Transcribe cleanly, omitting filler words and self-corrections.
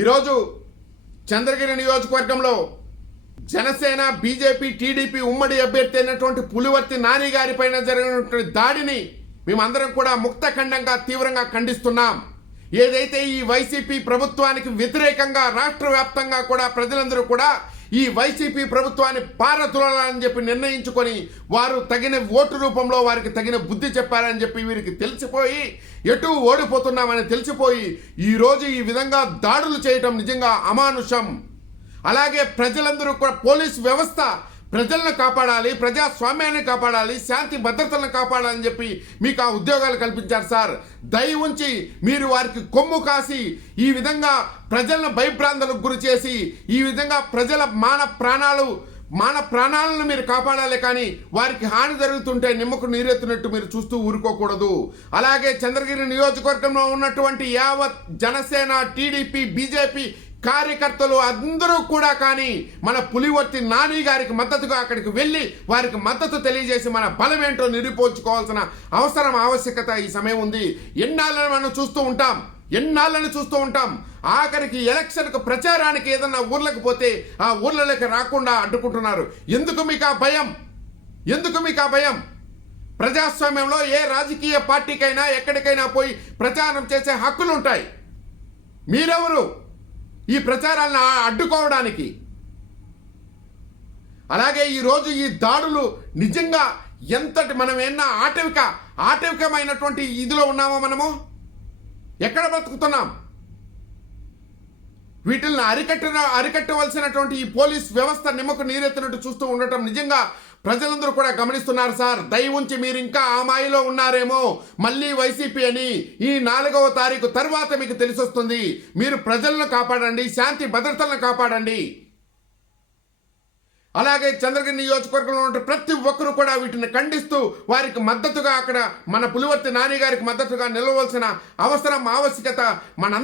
ఈరోజు చంద్రగిరి నియోజకవర్గంలో Janasena BJP TDP ఉమ్మడి అభ్యర్థి అయినటువంటి పులివర్తి నాని గారి పైన జరిగినటువంటి దాడిని మేమందరం కూడా ముక్తఖండంగా తీవ్రంగా ఖండిస్తున్నాం. ఏదైతే ఈ వైసీపీ ప్రభుత్వానికి వ్యతిరేకంగా రాష్ట్ర వ్యాప్తంగా కూడా ప్రజలందరూ కూడా ఈ వైసీపీ ప్రభుత్వాన్ని పారతులాలని చెప్పి నిర్ణయించుకొని వారు తగిన ఓటు రూపంలో వారికి తగిన బుద్ధి చెప్పారని చెప్పి వీరికి తెలిసిపోయి ఎటు ఓడిపోతున్నామని తెలిసిపోయి ఈరోజు ఈ విధంగా దాడులు చేయటం నిజంగా అమానుషం. అలాగే ప్రజలందరూ కూడా పోలీస్ వ్యవస్థ ప్రజలను కాపాడాలి, ప్రజాస్వామ్యాన్ని కాపాడాలి, శాంతి భద్రతలను కాపాడాలని చెప్పి మీకు ఆ ఉద్యోగాలు కల్పించారు సార్. దయ ఉంచి మీరు వారికి కొమ్ము కాసి ఈ విధంగా ప్రజలను భయభ్రాంతులకు గురి చేసి ఈ విధంగా ప్రజల మాన ప్రాణాలను మీరు కాపాడాలి, కానీ వారికి హాని జరుగుతుంటే నిమ్మకు నీరెత్తినట్టు మీరు చూస్తూ ఊరుకోకూడదు. అలాగే చంద్రగిరి నియోజకవర్గంలో ఉన్నటువంటి యావత్ జనసేన టీడీపీ బీజేపీ కార్యకర్తలు అందరూ కూడా కానీ మన పులివర్తి నాని గారికి మద్దతుగా అక్కడికి వెళ్ళి వారికి మద్దతు తెలియజేసి మన బలం ఏంటో నిరూపించుకోవాల్సిన ఆవశ్యకత ఈ సమయం ఉంది. ఎన్నాళ్ళని మనం చూస్తూ ఉంటాం. ఆఖరికి ఎలక్షన్కు ప్రచారానికి ఏదన్నా ఊర్లకు పోతే ఆ ఊర్లలోకి రాకుండా అడ్డుకుంటున్నారు. ఎందుకు మీకు ఆ భయం? ప్రజాస్వామ్యంలో ఏ రాజకీయ పార్టీకైనా ఎక్కడికైనా పోయి ప్రచారం చేసే హక్కులు ఉంటాయి. మీరెవరు ఈ ప్రచారాలను అడ్డుకోవడానికి? అలాగే ఈరోజు ఈ దాడులు నిజంగా ఎంతటి మనం ఏమన్నా ఆటవికమైనటువంటి ఇదిలో ఉన్నామో మనము ఎక్కడ బ్రతుకుతున్నాం? వీటిని అరికట్టవలసినటువంటి ఈ పోలీస్ వ్యవస్థ నిమ్మకు నీరెత్తినట్టు చూస్తూ ఉండటం నిజంగా ప్రజలందరూ కూడా గమనిస్తున్నారు సార్. దయ ఉంచి మీరు ఇంకా ఆ మాయలో ఉన్నారేమో, మళ్ళీ వైసీపీ అని ఈ 4వ తారీఖు తర్వాత మీకు తెలిసొస్తుంది. మీరు ప్రజలను కాపాడండి, శాంతి భద్రతలను కాపాడండి. అలాగే చంద్రగిరి నియోజకవర్గంలో ఉన్న ప్రతి ఒక్కరూ కూడా వీటిని ఖండిస్తూ వారికి మద్దతుగా అక్కడ మన పులివర్తి నాని గారికి మద్దతుగా నిలవలసిన ఆవశ్యకత మన